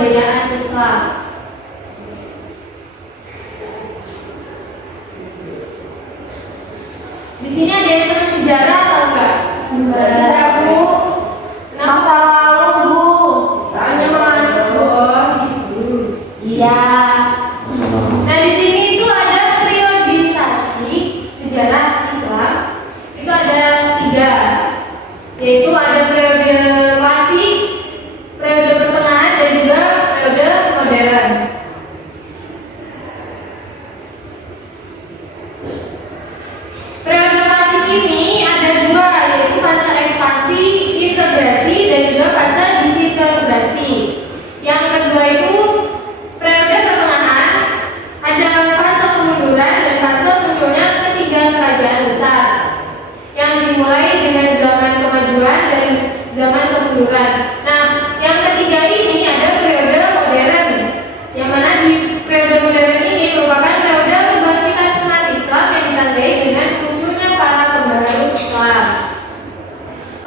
kebudayaan Islam. Di sini ada yang senang sejarah atau enggak? Sejarah, Bu. Masa lalu, Bu. Soalnya mengantuk. Oh, gitu. Iya. Nah, di sini itu ada periodisasi sejarah Islam. Itu ada 3, yaitu ada periode klasik, periode pertengahan, dan juga periode modern. Periode klasik ini ada 2, yaitu fase ekspansi, integrasi, dan juga fase disintegrasi. Yang kedua itu periode pertengahan, ada fase kemunduran dan fase munculnya ketiga kerajaan besar, yang dimulai dengan zaman kemajuan dan zaman kemunduran. Nah, yang ketiga ini ada periode modern, yang mana di periode modern ini merupakan periode kebangkitan umat Islam yang ditandai dengan munculnya para pembaharu Islam.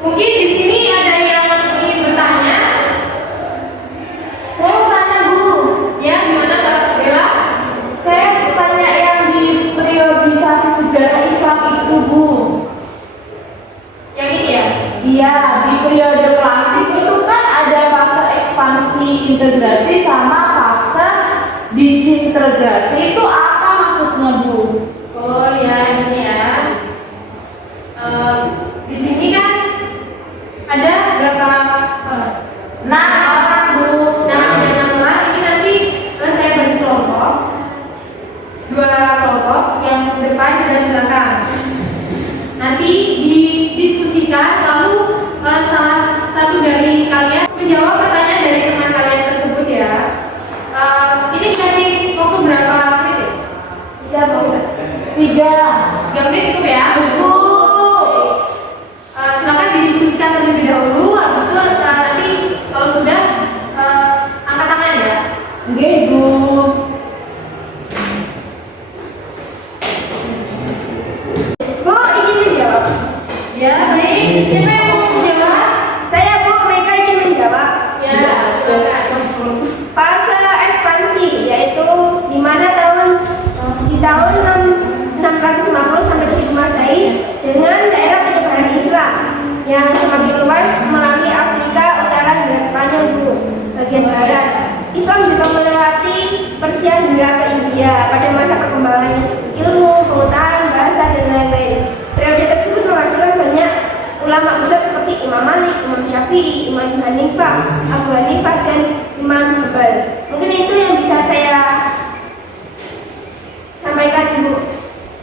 Mungkin di sini ada yang ingin bertanya. Saya mau tanya, Bu. Ya, gimana Kak Bella? Saya tanya yang di periodisasi sejarah Islam itu, Bu. Yang ini ya? Iya, di periode klasik itu kan ada fase ekspansi, integrasi, sama fase disintegrasi. Itu apa maksudnya, Bu? Oh ya, ini ya. Di sini kan ada berapa? Nah, orang, Bu. Nah, ada 6 orang. Ini nanti saya bagi kelompok, 2 kelompok, yang depan dan belakang. Nanti didiskusikan, lalu salah satu dari kalian menjawab pertanyaan dari teman kalian tersebut ya. Ini dikasih waktu berapa menit? 3, Bu. 3. 3 menit cukup ya? Bu. Silakan didiskusikan terlebih dahulu. Habis itu nanti kalau sudah angkat tangan ya. Oke, Bu. Bu, izin menjawab. Ya, baik. Siapa yang mau menjawab? Saya Bu Mega izin menjawab. Ya, silakan. Fase ekspansi yaitu di mana di tahun 650 sampai 1000 Masehi dengan daerah penyebaran Islam yang semakin luas melalui Afrika Utara hingga Spanyol, Bu, bagian barat. Islam juga melewati Persia hingga ke India pada masa perkembangan ilmu, pengetahuan, bahasa, dan lain-lain. Periode tersebut menghasilkan banyak ulama besar seperti Imam Malik, Imam Syafi'i, Imam Abu Hanifah, dan Imam Hambal. Mungkin itu yang bisa saya sampaikan, Ibu.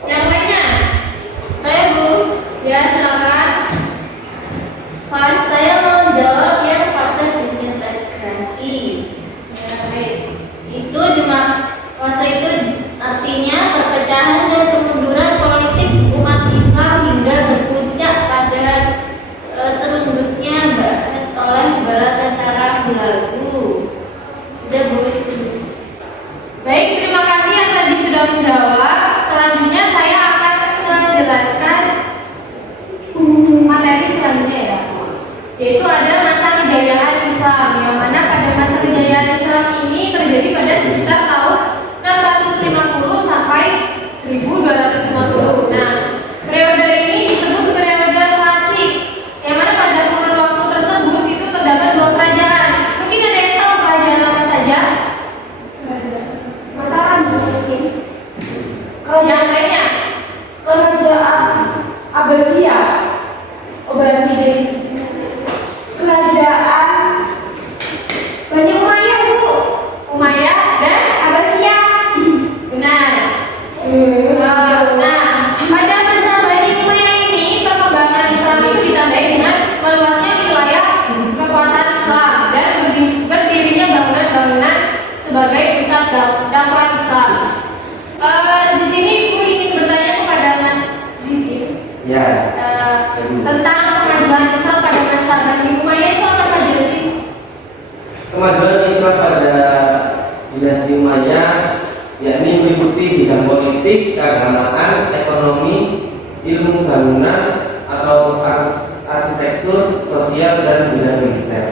Yang lainnya? Saya, Bu. Ya, silakan. Saya mau jawab yang fase disintegrasi. Ya, baik. Fase itu artinya perpecahan dan kemunduran politik umat Islam hingga yaitu ada masa kejayaan Islam, yang mana pada masa kejayaan Islam ini terjadi pada sekitar tahun 650 sampai 1250. Nah, periode ini disebut periode klasik, yang mana pada kurun waktu tersebut itu terdapat dua kerajaan. Mungkin ada yang tahu kerajaan apa saja? Mataram mungkin. Yang lainnya? Kerajaan Abbasiyah. Oh, berarti deh. Kerajaan Bani Umayyah, Bu. Umayyah dan Abbasiyah. benar. Nah, pada masa Bani Umayyah ini perkembangan Islam itu ditandai dengan meluasnya wilayah kekuasaan Islam dan berdirinya bangunan-bangunan sebagai pusat dakwah Islam. Di sini Ibu ingin bertanya kepada Mas Zidin Ya. tentang kemajuan Islam pada masa Bani Umayyah itu apa saja sih? Kemajuan Islam pada dinasti Umayyah yakni meliputi bidang politik, keagamaan, ekonomi, ilmu bangunan atau arsitektur, sosial dan bidang militer.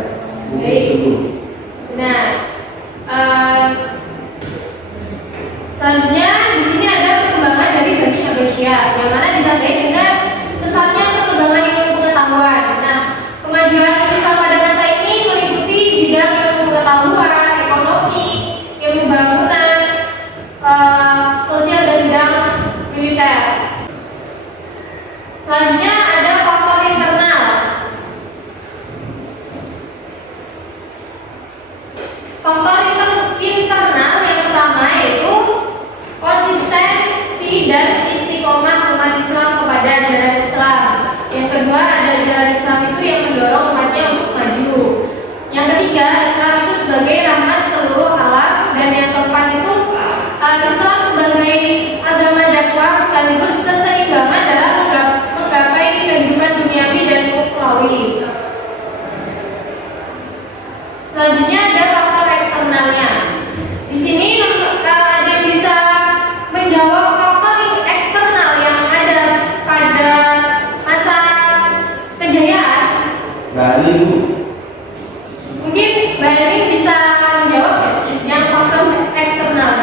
Mungkin Baik. itu. Nah, selanjutnya di sini ada perkembangan dari Bani Abbasiyah, yang mana ditandai dengan pesatnya perkembangan ilmu pengetahuan. Nah, kemajuan Islam pada masa ini meliputi bidang ilmu pengetahuan, ekonomi, ilmu bangunan, sosial dan bidang militer. Selanjutnya ada faktor internal. Faktor internal yang pertama yaitu konsistensi dan istiqomah umat Islam kepada ajaran Islam. Yang kedua ada ajaran Islam itu yang mendorong umatnya untuk maju. Yang ketiga, Islam itu sebagai rahmat seluruh alam. Dan yang keempat itu Islam sebagai agama dakwah sekaligus keseimbangan dalam menggapai kehidupan duniawi dan ukhrawi. Selanjutnya ada faktor eksternalnya. Di sini ada yang bisa menjawab faktor eksternal yang ada pada masa kejayaan. Bali, Bu. Mungkin Mbak Elin bisa menjawab ya, yang faktor eksternal.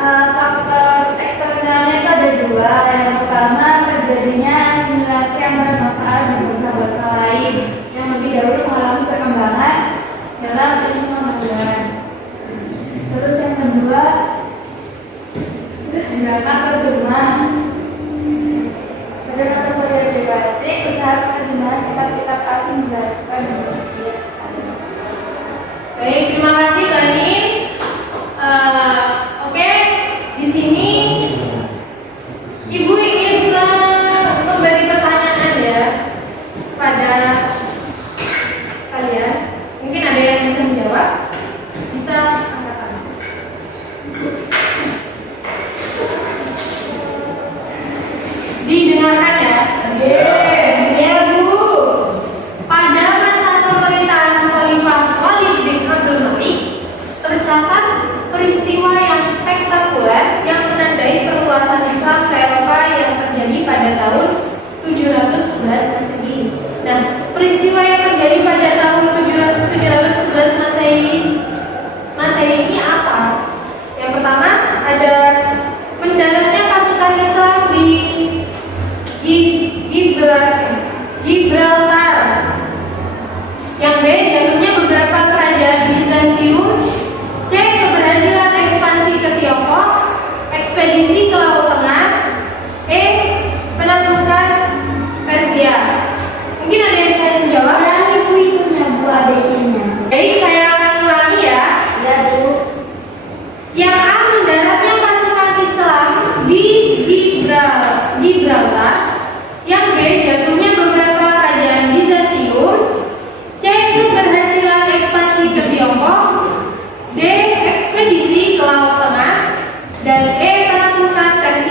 Faktor eksternalnya itu ada dua. Yang pertama terjadinya asimilasi antara bangsa dan bangsa-bangsa lain yang lebih dahulu mengalami perkembangan dalam ilmu pengetahuan. Terus yang kedua gerakan terjemah. Pada masa periode klasik, usaha penerjemahan kitab-kitab asing dilakukan di India sekali. Baik, terima kasih Mbak Elin. Oke, di sini Ibu ingin memberi pertanyaan ya pada kalian. Mungkin ada yang bisa menjawab. Bisa angkat tangan. Didengarkan ya. Iya, Bu. Pada masa pemerintahan Khalifah Khalid bin Abdul Malik tercatat peristiwa yang spektakuler yang menandai perluasan Islam ke Eropa yang terjadi pada tahun 711 Masehi. Nah, peristiwa yang terjadi pada tahun 711 Masehi ini apa? Yang pertama ada mendaratnya pasukan Islam di Gibraltar. Yang B, jatuhnya beberapa kerajaan Bizantium. C, keberhasilan ekspansi ke Tiongkok, ekspedisi ke Laut Tengah. E, penaklukan Persia. Mungkin ada yang bisa menjawab? Yang ibu itunya, Bu, ABC-nya. Baik, saya akan ulangi ya. Ya, Bu. Yang A, mendaratnya pasukan Islam di Gibraltar. Yang B, jatuhnya beberapa kerajaan Bizantium. C, keberhasilan ekspansi ke Tiongkok. D, ekspedisi ke Laut Tengah. Dan E, penaklukan Persia.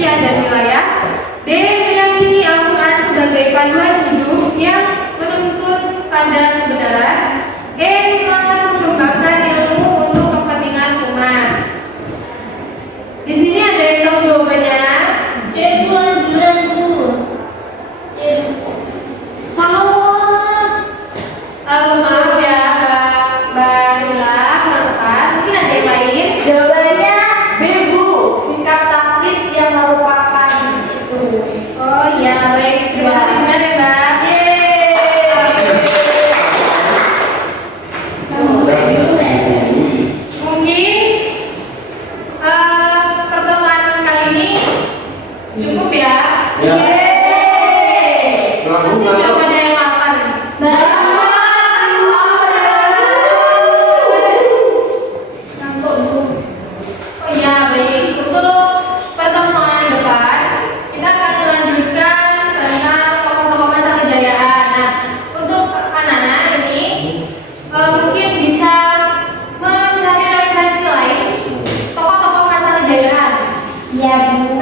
manusia dan wilayah. D. Meyakini Al-Quran sebagai panduan hidup yang menuntut pada kebenaran. E. Semangat mengembangkan ilmu untuk kepentingan umat. Di sini ada yang tahu jawabannya? C2 anjuran guru. Salah. Maaf ya Mbak Nila, kurang tepat. Mungkin ada yang lain? Jawabannya B, Bu. Sikap taklid yang merupakan itu. Oh iya, baik. Terima kasih benar ya Mbak. Mungkin pertemuan kali ini cukup ya. Ya. Pasti jawabannya yang 8. Oh iya, baik. Untuk pertemuan depan kita akan melanjutkan tentang tokoh-tokoh masa kejayaan. Nah, untuk anak-anak ini mungkin bisa mencari referensi lain tokoh-tokoh masa kejayaan. Iya, Bu.